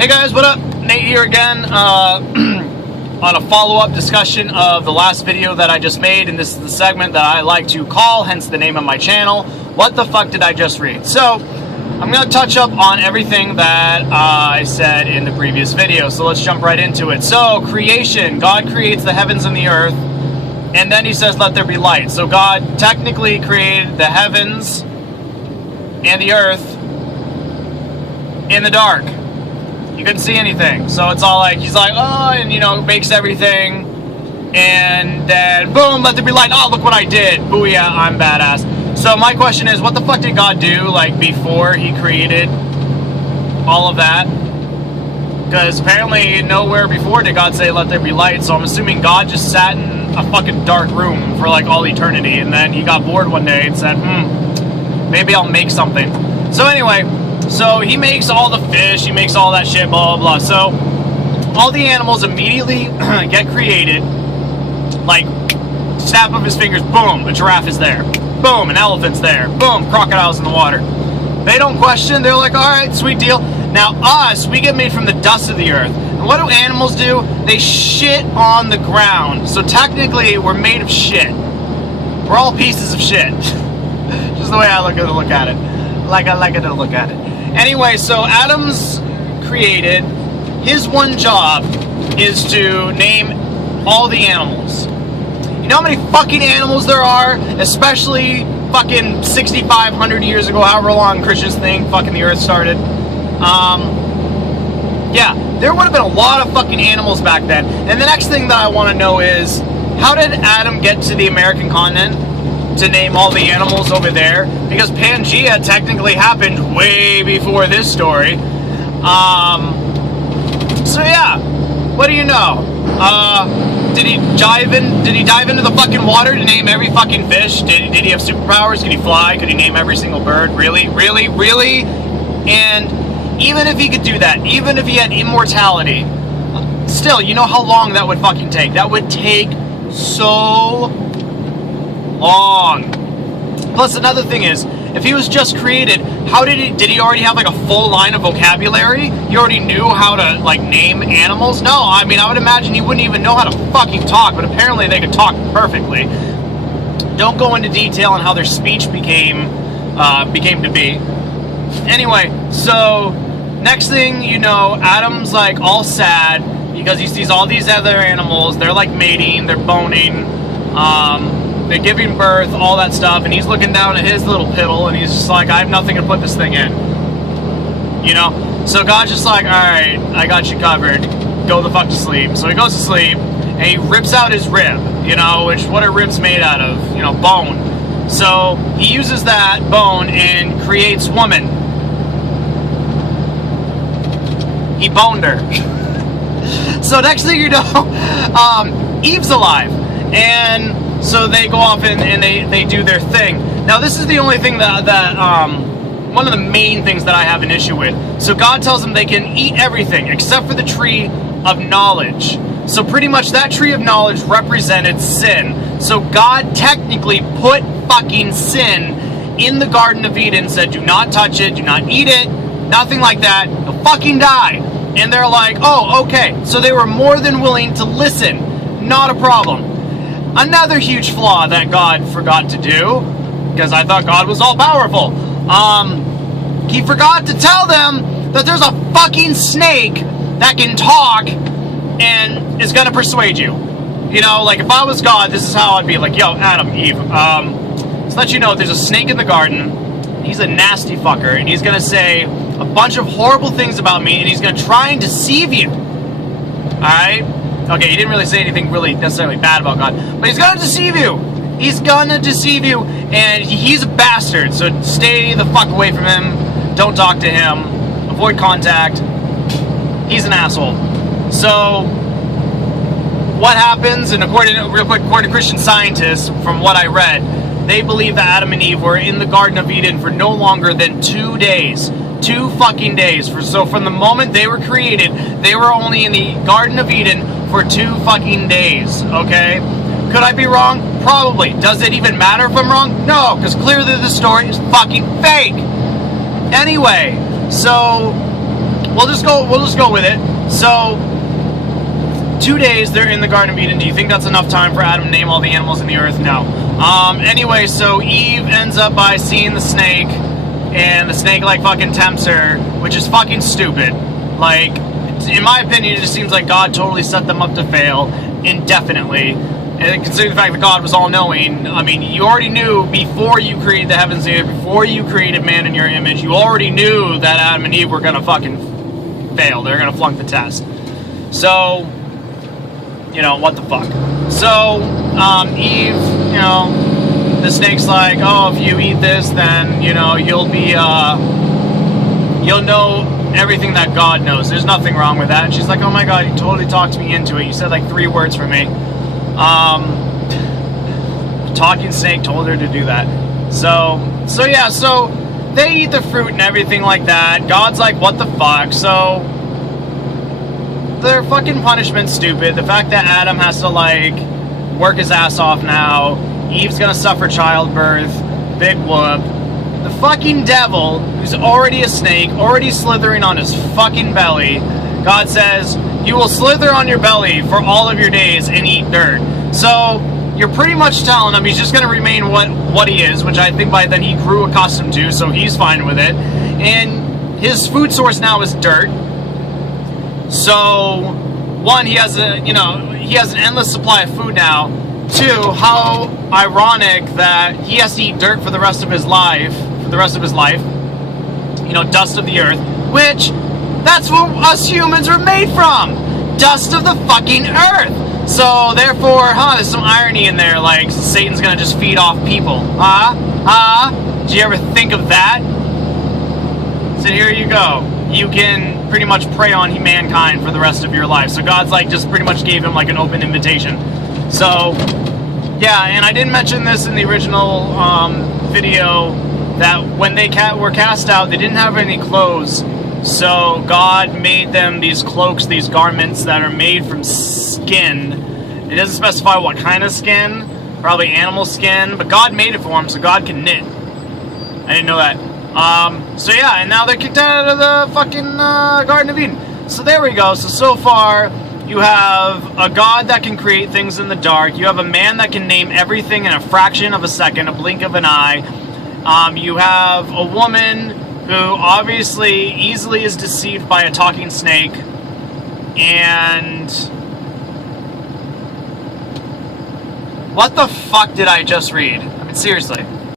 Hey guys, what up? Nate here again on a follow-up discussion of the last video that I just made, and this is the segment that I like to call, hence the name of my channel, What the Fuck Did I Just Read? So, I'm going to touch up on everything that I said in the previous video, so let's jump right into it. So, creation. God creates the heavens and the earth, and then he says, let there be light. So God technically created the heavens and the earth in the dark. You couldn't see anything. So it's all like, he's like, oh, and makes everything. And then, boom, let there be light. Oh, look what I did. Booyah, I'm badass. So my question is, what the fuck did God do, like, before he created all of that? Because apparently nowhere before did God say, let there be light. So I'm assuming God just sat in a fucking dark room for, like, all eternity. And then he got bored one day and said, maybe I'll make something. So anyway, so he makes all the fish, he makes all that shit, blah, blah, blah. So all the animals immediately get created. Like, snap of his fingers, boom, a giraffe is there. Boom, an elephant's there. Boom, crocodiles in the water. They don't question, they're like, alright, sweet deal. Now us, we get made from the dust of the earth. And what do animals do? They shit on the ground. So technically, we're made of shit. We're all pieces of shit. Just the way I look at it. Like I like it to look at it. Anyway, so Adam's created. His one job is to name all the animals. You know how many fucking animals there are? Especially fucking 6,500 years ago, however long Christians think fucking the earth started. Yeah, there would have been a lot of fucking animals back then. And the next thing that I want to know is, how did Adam get to the American continent to name all the animals over there? Because Pangea technically happened way before this story. So yeah, what do you know? Did he dive into the fucking water to name every fucking fish? Did he have superpowers? Could he fly? Could he name every single bird? Really? And even if he could do that, even if he had immortality, still, you know how long that would fucking take? That would take so long. Plus, another thing is, if he was just created, did he already have like a full line of vocabulary? He already knew how to, like, name animals? No, I mean, I would imagine he wouldn't even know how to fucking talk, but apparently they could talk perfectly. Don't go into detail on how their speech became to be. Anyway, so next thing you know, Adam's like all sad because he sees all these other animals. They're like mating, they're boning, they're giving birth, all that stuff, and he's looking down at his little piddle, and he's just like, I have nothing to put this thing in. So God's just like, alright, I got you covered. Go the fuck to sleep. So he goes to sleep, and he rips out his rib, what are ribs made out of? Bone. So he uses that bone and creates woman. He boned her. So next thing you know, Eve's alive. And so they go off and they do their thing. Now this is the only thing that one of the main things that I have an issue with. So God tells them they can eat everything except for the tree of knowledge. So pretty much that tree of knowledge represented sin. So God technically put fucking sin in the Garden of Eden, said do not touch it, do not eat it, nothing like that, you'll fucking die. And they're like, oh, okay. So they were more than willing to listen. Not a problem. Another huge flaw that God forgot to do, because I thought God was all powerful. He forgot to tell them that there's a fucking snake that can talk and is gonna persuade you. Like if I was God, this is how I'd be like, yo, Adam, Eve, just let you know there's a snake in the garden. He's a nasty fucker, and he's gonna say a bunch of horrible things about me, and he's gonna try and deceive you. Alright? Okay, he didn't really say anything really necessarily bad about God, but he's gonna deceive you. He's gonna deceive you, and he's a bastard, so stay the fuck away from him. Don't talk to him. Avoid contact. He's an asshole. So, what happens, and according to Christian scientists, from what I read, they believe that Adam and Eve were in the Garden of Eden for no longer than 2 days. 2 fucking days. So from the moment they were created, they were only in the Garden of Eden for 2 fucking days, okay? Could I be wrong? Probably. Does it even matter if I'm wrong? No, because clearly the story is fucking fake. Anyway, so we'll just go with it. So 2 days they're in the Garden of Eden. Do you think that's enough time for Adam to name all the animals in the earth? No. Anyway, so Eve ends up by seeing the snake, and the snake like fucking tempts her, which is fucking stupid. Like, in my opinion, it just seems like God totally set them up to fail indefinitely. And considering the fact that God was all-knowing, I mean, you already knew before you created the heavens and the earth, before you created man in your image, you already knew that Adam and Eve were gonna fucking fail. They're gonna flunk the test. So, you know, what the fuck. So, Eve, you know, the snake's like, oh, if you eat this, then, you know, you'll know everything that God knows. There's nothing wrong with that. And she's like, oh my God, you totally talked me into it. You said like 3 words for me. Talking snake told her to do that. So yeah, so they eat the fruit and everything like that. God's like, what the fuck? So their fucking punishment's stupid. The fact that Adam has to like work his ass off now. Eve's gonna suffer childbirth. Big whoop. The fucking devil, who's already a snake, already slithering on his fucking belly, God says, you will slither on your belly for all of your days and eat dirt. So you're pretty much telling him he's just going to remain what he is, which I think by then he grew accustomed to, so he's fine with it. And his food source now is dirt. So, one, he has an endless supply of food now. 2, how ironic that he has to eat dirt for the rest of his life. You know, dust of the earth, which that's what us humans were made from. Dust of the fucking earth. So therefore, there's some irony in there, like Satan's gonna just feed off people. Did you ever think of that? So here you go. You can pretty much prey on mankind for the rest of your life. So God's like just pretty much gave him like an open invitation. So yeah, and I didn't mention this in the original video, that when they were cast out, they didn't have any clothes. So God made them these cloaks, these garments that are made from skin. It doesn't specify what kind of skin, probably animal skin, but God made it for them, so God can knit. I didn't know that. So yeah, and now they're kicked out of the fucking Garden of Eden. So there we go. So far, you have a God that can create things in the dark. You have a man that can name everything in a fraction of a second, a blink of an eye. You have a woman who obviously easily is deceived by a talking snake, and what the fuck did I just read? I mean, seriously.